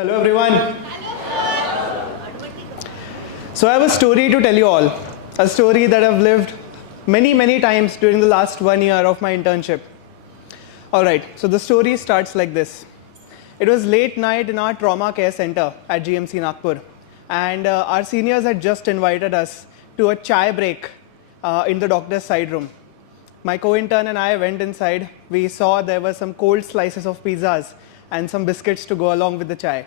Hello everyone. So I have a story to tell you all. A story that I've lived many times during the last 1 year of my internship. Alright, so the story starts like this. It was late night in our trauma care center at GMC Nagpur. And our seniors had just invited us to a chai break in the doctor's side room. My co-intern and I went inside. We saw there were some cold slices of pizzas and some biscuits to go along with the chai.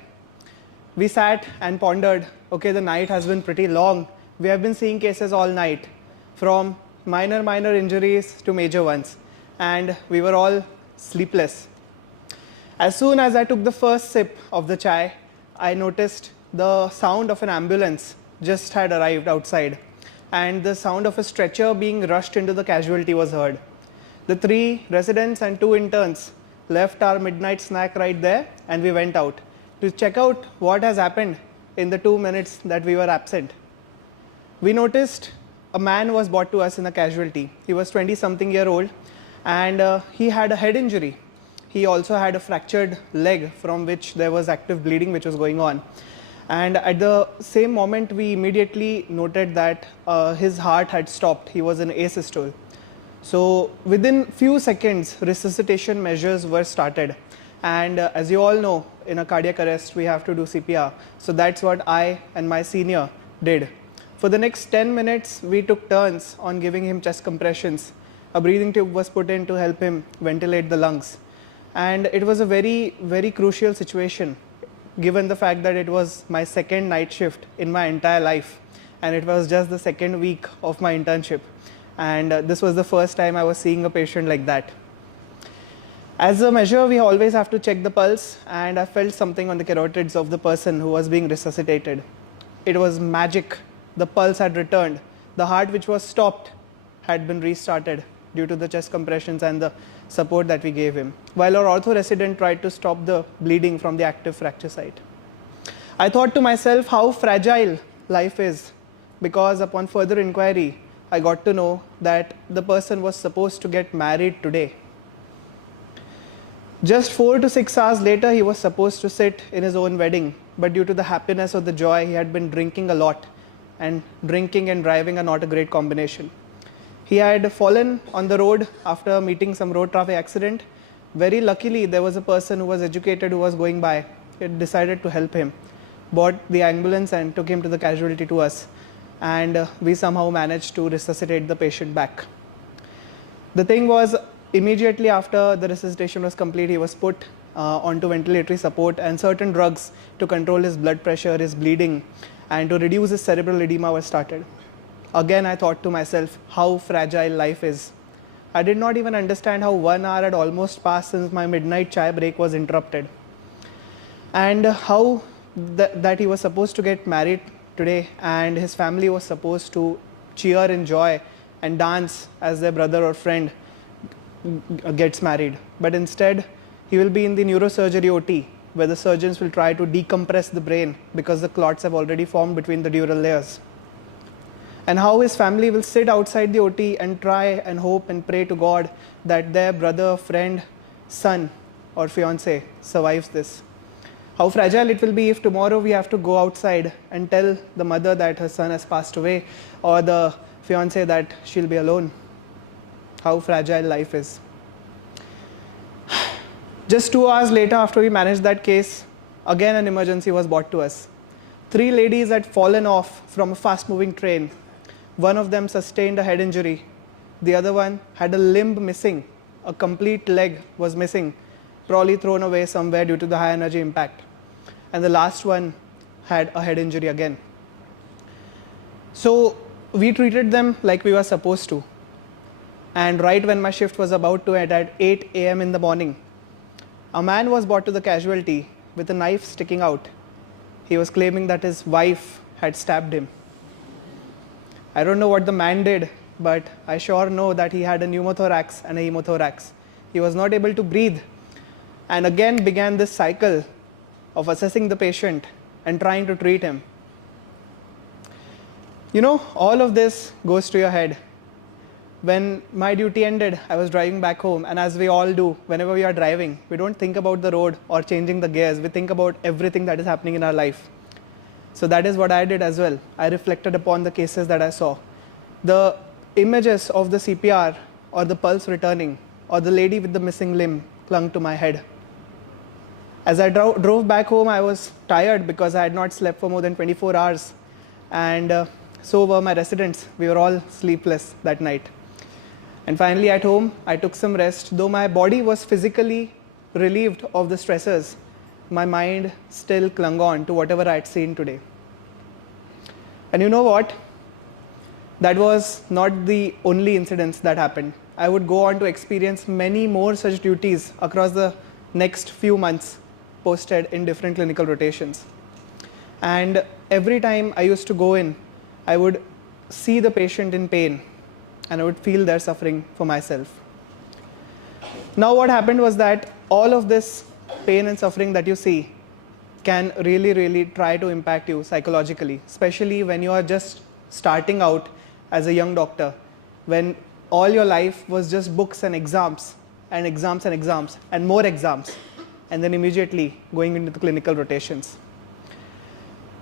We sat and pondered, okay, the night has been pretty long. We have been seeing cases all night, from minor injuries to major ones. And we were all sleepless. As soon as I took the first sip of the chai, I noticed the sound of an ambulance just had arrived outside. And the sound of a stretcher being rushed into the casualty was heard. The 3 residents and 2 interns left our midnight snack right there, and we went out to check out what has happened in the 2 minutes that we were absent. We noticed a man was brought to us in a casualty. He was 20-something-year-old, and he had a head injury. He also had a fractured leg from which there was active bleeding which was going on. And at the same moment, we immediately noted that his heart had stopped. He was in asystole. So within few seconds, resuscitation measures were started. And as you all know, in a cardiac arrest, we have to do CPR. So that's what I and my senior did. For the next 10 minutes, we took turns on giving him chest compressions. A breathing tube was put in to help him ventilate the lungs. And it was a very crucial situation, given the fact that it was my second night shift in my entire life. And it was just the second week of my internship. And this was the first time I was seeing a patient like that. As a measure, we always have to check the pulse, and I felt something on the carotids of the person who was being resuscitated. It was magic. The pulse had returned. The heart which was stopped had been restarted due to the chest compressions and the support that we gave him, while our ortho resident tried to stop the bleeding from the active fracture site. I thought to myself how fragile life is, because upon further inquiry, I got to know that the person was supposed to get married today. Just 4 to 6 hours later, he was supposed to sit in his own wedding, but due to the happiness or the joy, he had been drinking a lot, and drinking and driving are not a great combination. He had fallen on the road after meeting some road traffic accident. Very luckily, there was a person who was educated who was going by. He had decided to help him, bought the ambulance and took him to the casualty to us. And we somehow managed to resuscitate the patient back. The thing was, immediately after the resuscitation was complete, he was put onto ventilatory support, and certain drugs to control his blood pressure, his bleeding, and to reduce his cerebral edema were started. Again, I thought to myself how fragile life is. I did not even understand how 1 hour had almost passed since my midnight chai break was interrupted. And how that he was supposed to get married today, and his family was supposed to cheer in joy and dance as their brother or friend gets married. But instead, he will be in the neurosurgery OT, where the surgeons will try to decompress the brain because the clots have already formed between the dural layers. And how his family will sit outside the OT and try and hope and pray to God that their brother, friend, son or fiancé survives this. How fragile it will be if tomorrow we have to go outside and tell the mother that her son has passed away, or the fiancé that she'll be alone. How fragile life is. Just 2 hours later, after we managed that case, again an emergency was brought to us. 3 ladies had fallen off from a fast-moving train. One of them sustained a head injury. The other one had a limb missing. A complete leg was missing, probably thrown away somewhere due to the high energy impact. And the last one had a head injury again. So we treated them like we were supposed to. And right when my shift was about to end at 8 a.m. in the morning, a man was brought to the casualty with a knife sticking out. He was claiming that his wife had stabbed him. I don't know what the man did, but I sure know that he had a pneumothorax and a hemothorax. He was not able to breathe, and again began this cycle of assessing the patient and trying to treat him. You know, all of this goes to your head. when my duty ended, I was driving back home, and as we all do, whenever we are driving, we don't think about the road or changing the gears. We think about everything that is happening in our life. So that is what I did as well. I reflected upon the cases that I saw. The images of the CPR or the pulse returning or the lady with the missing limb clung to my head. As I drove back home, I was tired because I had not slept for more than 24 hours. And so were my residents. We were all sleepless that night. And finally at home, I took some rest. Though my body was physically relieved of the stressors, my mind still clung on to whatever I had seen today. And you know what? That was not the only incidents that happened. I would go on to experience many more such duties across the next few months, posted in different clinical rotations. And every time I used to go in, I would see the patient in pain and I would feel their suffering for myself. Now what happened was that all of this pain and suffering that you see can really try to impact you psychologically, especially when you are just starting out as a young doctor, when all your life was just books and exams and exams and exams and more exams, and then immediately going into the clinical rotations.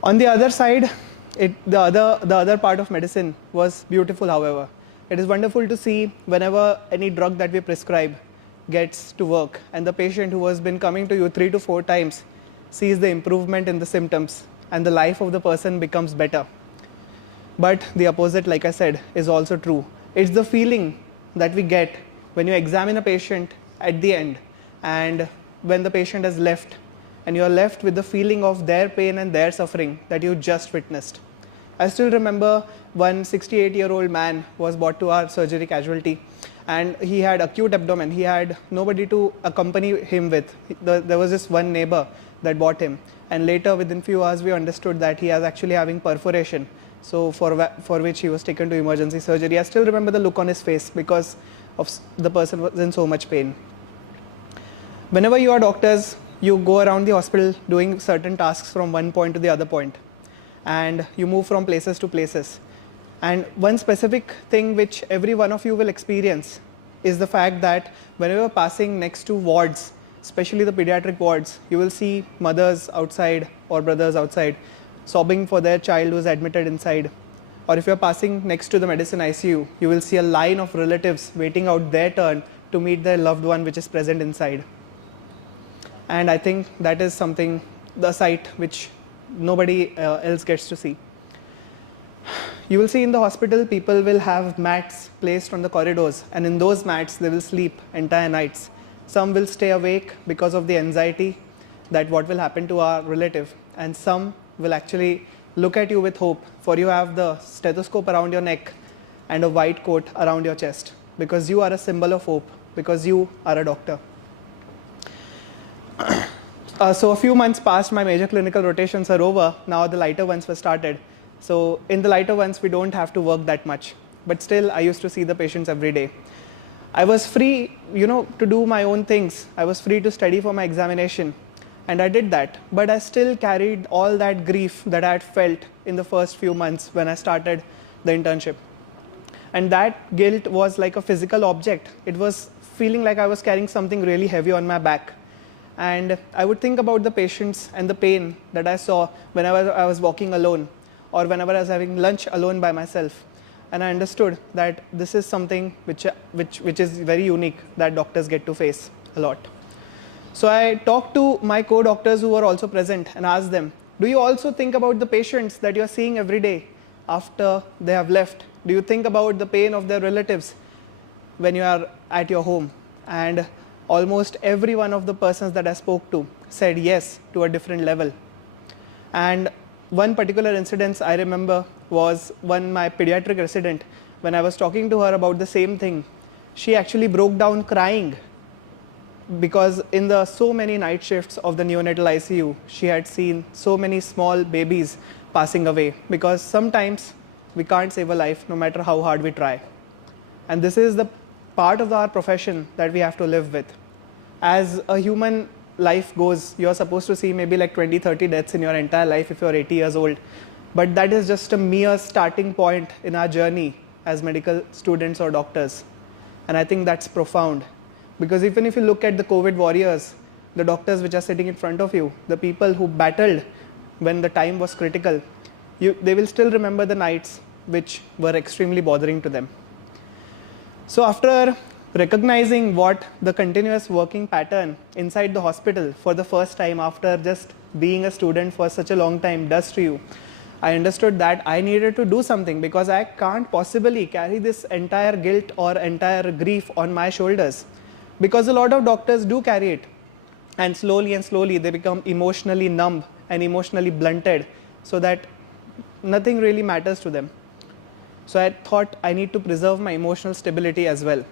On the other side, the other part of medicine was beautiful, however. It is wonderful to see whenever any drug that we prescribe gets to work and the patient who has been coming to you 3 to 4 times sees the improvement in the symptoms and the life of the person becomes better. But the opposite, like I said, is also true. It's the feeling that we get when you examine a patient at the end and when the patient has left and you are left with the feeling of their pain and their suffering that you just witnessed. I still remember one 68-year-old man was brought to our surgery casualty and he had acute abdomen. He had nobody to accompany him with. There was just one neighbor that brought him, and later within few hours we understood that he was actually having perforation, so for which he was taken to emergency surgery. I still remember the look on his face because of the person was in so much pain. Whenever you are doctors, you go around the hospital doing certain tasks from one point to the other point, and you move from places to places. And one specific thing which every one of you will experience is the fact that whenever passing next to wards, especially the pediatric wards, you will see mothers outside or brothers outside sobbing for their child who is admitted inside. Or if you're passing next to the medicine ICU, you will see a line of relatives waiting out their turn to meet their loved one which is present inside. And I think that is something, the sight which nobody else gets to see. You will see in the hospital, people will have mats placed on the corridors, and in those mats they will sleep entire nights. Some will stay awake because of the anxiety that what will happen to our relative, and some will actually look at you with hope, for you have the stethoscope around your neck and a white coat around your chest, because you are a symbol of hope, because you are a doctor. So a few months past, my major clinical rotations are over. Now the lighter ones were started. So in the lighter ones, we don't have to work that much. But still, I used to see the patients every day. I was free, to do my own things. I was free to study for my examination. And I did that. But I still carried all that grief that I had felt in the first few months when I started the internship. And that guilt was like a physical object. It was feeling like I was carrying something really heavy on my back. And I would think about the patients and the pain that I saw whenever I was walking alone or whenever I was having lunch alone by myself. And I understood that this is something which is very unique that doctors get to face a lot. So I talked to my co-doctors who were also present and asked them, do you also think about the patients that you are seeing every day after they have left? Do you think about the pain of their relatives when you are at your home? And almost every one of the persons that I spoke to said yes to a different level. And one particular incident I remember was my pediatric resident, when I was talking to her about the same thing, she actually broke down crying because in the so many night shifts of the neonatal ICU, she had seen so many small babies passing away, because sometimes we can't save a life no matter how hard we try. And this is the part of our profession that we have to live with. As a human life goes, you're supposed to see maybe like 20-30 deaths in your entire life if you're 80 years old. But that is just a mere starting point in our journey as medical students or doctors. And I think that's profound. Because even if you look at the COVID warriors, the doctors which are sitting in front of you, the people who battled when the time was critical, they will still remember the nights which were extremely bothering to them. So after recognizing what the continuous working pattern inside the hospital for the first time after just being a student for such a long time does to you, I understood that I needed to do something, because I can't possibly carry this entire guilt or entire grief on my shoulders, because a lot of doctors do carry it, and slowly they become emotionally numb and emotionally blunted, so that nothing really matters to them. So I thought I need to preserve my emotional stability as well.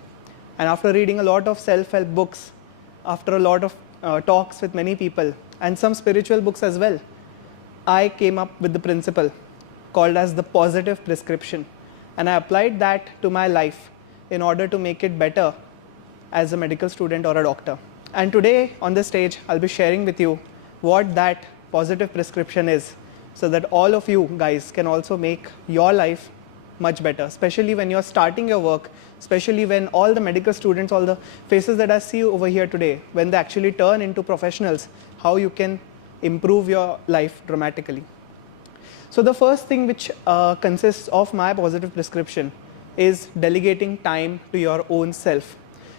And after reading a lot of self-help books, after a lot of talks with many people and some spiritual books as well, I came up with the principle called as the positive prescription. And I applied that to my life in order to make it better as a medical student or a doctor. And today on this stage, I'll be sharing with you what that positive prescription is, so that all of you guys can also make your life much better, especially when you're starting your work, especially when all the medical students, all the faces that I see over here today, when they actually turn into professionals, how you can improve your life dramatically. So the first thing which consists of my positive prescription is delegating time to your own self.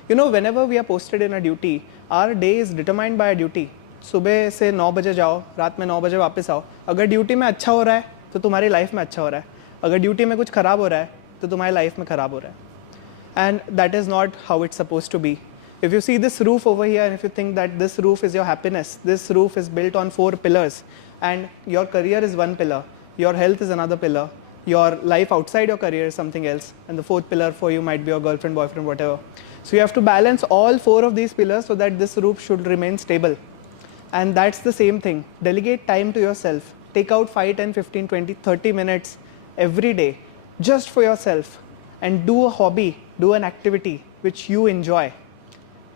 You know, whenever we are posted in a duty, our day is determined by a duty. सुबह से 9 बजे जाओ, रात में 9 बजे वापस आओ. अगर ड्यूटी में अच्छा हो रहा है तो तुम्हारी लाइफ में अच्छा हो रहा है. अगर ड्यूटी में कुछ खराब हो रहा है तो तुम्हारी लाइफ में खराब हो रहा है. And that is not how it's supposed to be. If you see this roof over here, and if you think that this roof is your happiness, this roof is built on 4 pillars, and your career is one pillar, your health is another pillar, your life outside your career is something else, and the 4th pillar for you might be your girlfriend, boyfriend, whatever. So you have to balance all 4 of these pillars so that this roof should remain stable. And that's the same thing. Delegate time to yourself. Take out 5, 10, 15, 20, 30 minutes every day just for yourself, and do a hobby, do an activity which you enjoy.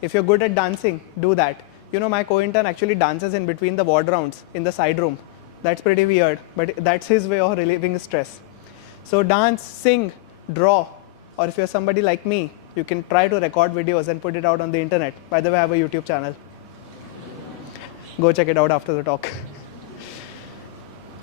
If you're good at dancing, do that. You know, my co-intern actually dances in between the ward rounds in the side room. That's pretty weird, but that's his way of relieving stress. So dance, sing, draw, or if you're somebody like me, you can try to record videos and put it out on the internet. By the way, I have a YouTube channel. Go check it out after the talk.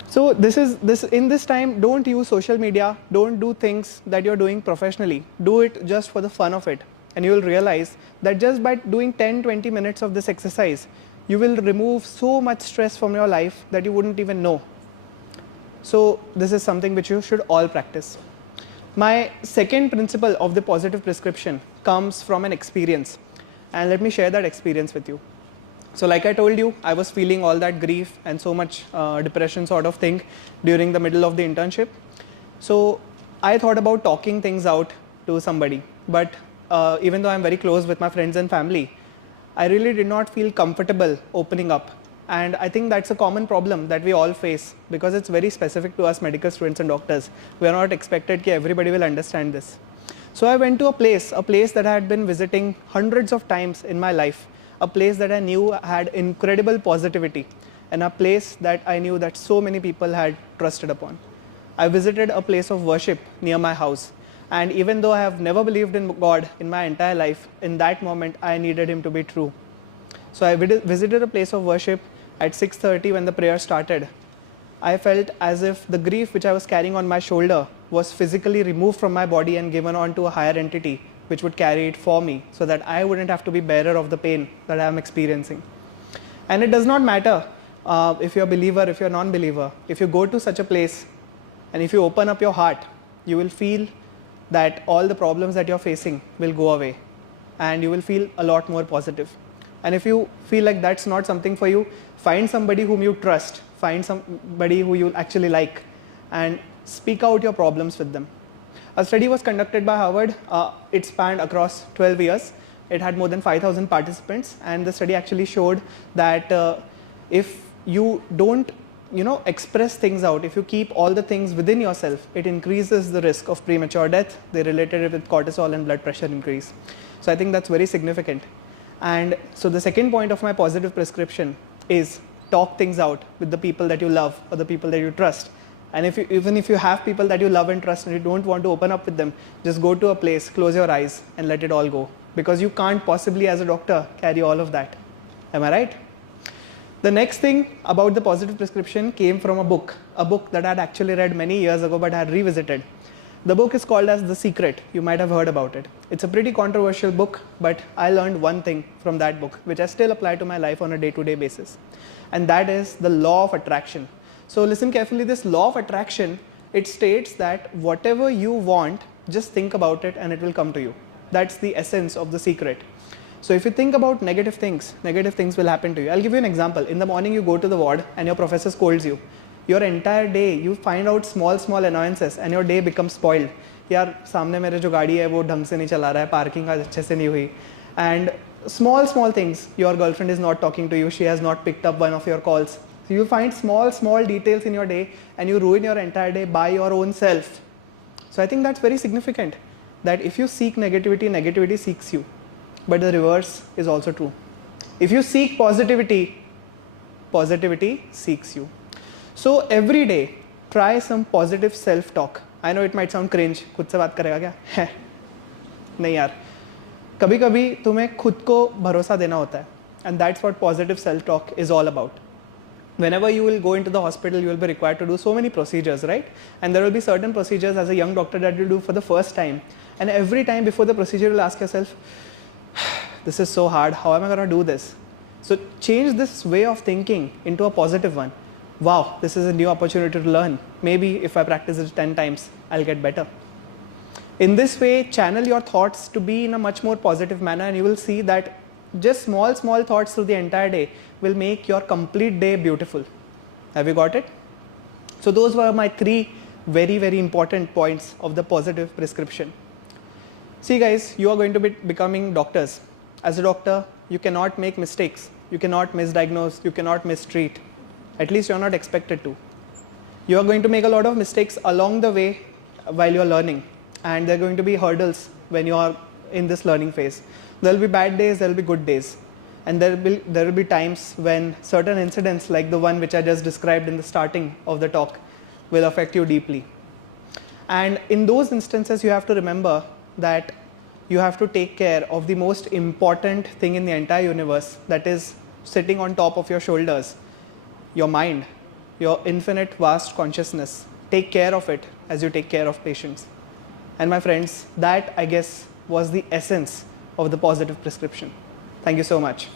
So in this time, don't use social media, don't do things that you're doing professionally. Do it just for the fun of it. And you will realize that just by doing 10-20 minutes of this exercise, you will remove so much stress from your life that you wouldn't even know. So this is something which you should all practice. My second principle of the positive prescription comes from an experience. And let me share that experience with you. So like I told you, I was feeling all that grief and so much depression sort of thing during the middle of the internship. So I thought about talking things out to somebody. But even though I'm very close with my friends and family, I really did not feel comfortable opening up. And I think that's a common problem that we all face, because it's very specific to us medical students and doctors. We are not expected that everybody will understand this. So I went to a place that I had been visiting hundreds of times in my life, a place that I knew had incredible positivity, and a place that I knew that so many people had trusted upon. I visited a place of worship near my house. And even though I have never believed in God in my entire life, in that moment I needed Him to be true. So I visited a place of worship at 6:30 when the prayer started. I felt as if the grief which I was carrying on my shoulder was physically removed from my body and given on to a higher entity which would carry it for me, so that I wouldn't have to be bearer of the pain that I am experiencing. And it does not matter if you're a believer, if you're a non-believer. If you go to such a place and if you open up your heart, you will feel that all the problems that you're facing will go away, and you will feel a lot more positive. And if you feel like that's not something for you, find somebody whom you trust, find somebody who you actually like, and speak out your problems with them. A study was conducted by Harvard. It spanned across 12 years. It had more than 5,000 participants, and the study actually showed that if you don't express things out, if you keep all the things within yourself, it increases the risk of premature death. They related it with cortisol and blood pressure increase. So I think that's very significant. And so the second point of my positive prescription is talk things out with the people that you love or the people that you trust. And even if you have people that you love and trust and you don't want to open up with them, just go to a place, close your eyes and let it all go. Because you can't possibly as a doctor carry all of that. Am I right? The next thing about the positive prescription came from a book that I had actually read many years ago but I had revisited. The book is called as The Secret. You might have heard about it. It's a pretty controversial book, but I learned one thing from that book, which I still apply to my life on a day-to-day basis. And that is the law of attraction. So listen carefully, this law of attraction, it states that whatever you want, just think about it and it will come to you. That's the essence of The Secret. So if you think about negative things will happen to you. I'll give you an example. In the morning you go to the ward and your professor scolds you. Your entire day, you find out small annoyances and your day becomes spoiled. यार सामने मेरे जो गाड़ी है वो ढंग से नहीं चला रहा है, parking अच्छे से नहीं हुई. And small things, your girlfriend is not talking to you, she has not picked up one of your calls. So you find small details in your day and you ruin your entire day by your own self. So I think that's very significant, that if you seek negativity, negativity seeks you. But the reverse is also true. If you seek positivity, positivity seeks you. So every day, try some positive self-talk. I know it might sound cringe. खुद से बात करेगा क्या? नहीं यार. कभी-कभी तुम्हें खुद को भरोसा देना होता है. And that's what positive self-talk is all about. Whenever you will go into the hospital, you will be required to do so many procedures, right? And there will be certain procedures as a young doctor that you do for the first time. And every time before the procedure, you will ask yourself, this is so hard. How am I going to do this? So change this way of thinking into a positive one. Wow, this is a new opportunity to learn. Maybe if I practice it 10 times, I'll get better. In this way, channel your thoughts to be in a much more positive manner, and you will see that just small thoughts through the entire day will make your complete day beautiful. Have you got it? So those were my 3 very important points of the positive prescription. See guys, you are going to be becoming doctors. As a doctor, you cannot make mistakes. You cannot misdiagnose. You cannot mistreat. At least you are not expected to. You are going to make a lot of mistakes along the way while you are learning. And there are going to be hurdles when you are in this learning phase. There will be bad days, there will be good days. And there will be times when certain incidents like the one which I just described in the starting of the talk will affect you deeply. And in those instances, you have to remember that you have to take care of the most important thing in the entire universe, that is sitting on top of your shoulders, your mind, your infinite vast consciousness. Take care of it as you take care of patients. And my friends, that I guess was the essence of the positive prescription. Thank you so much.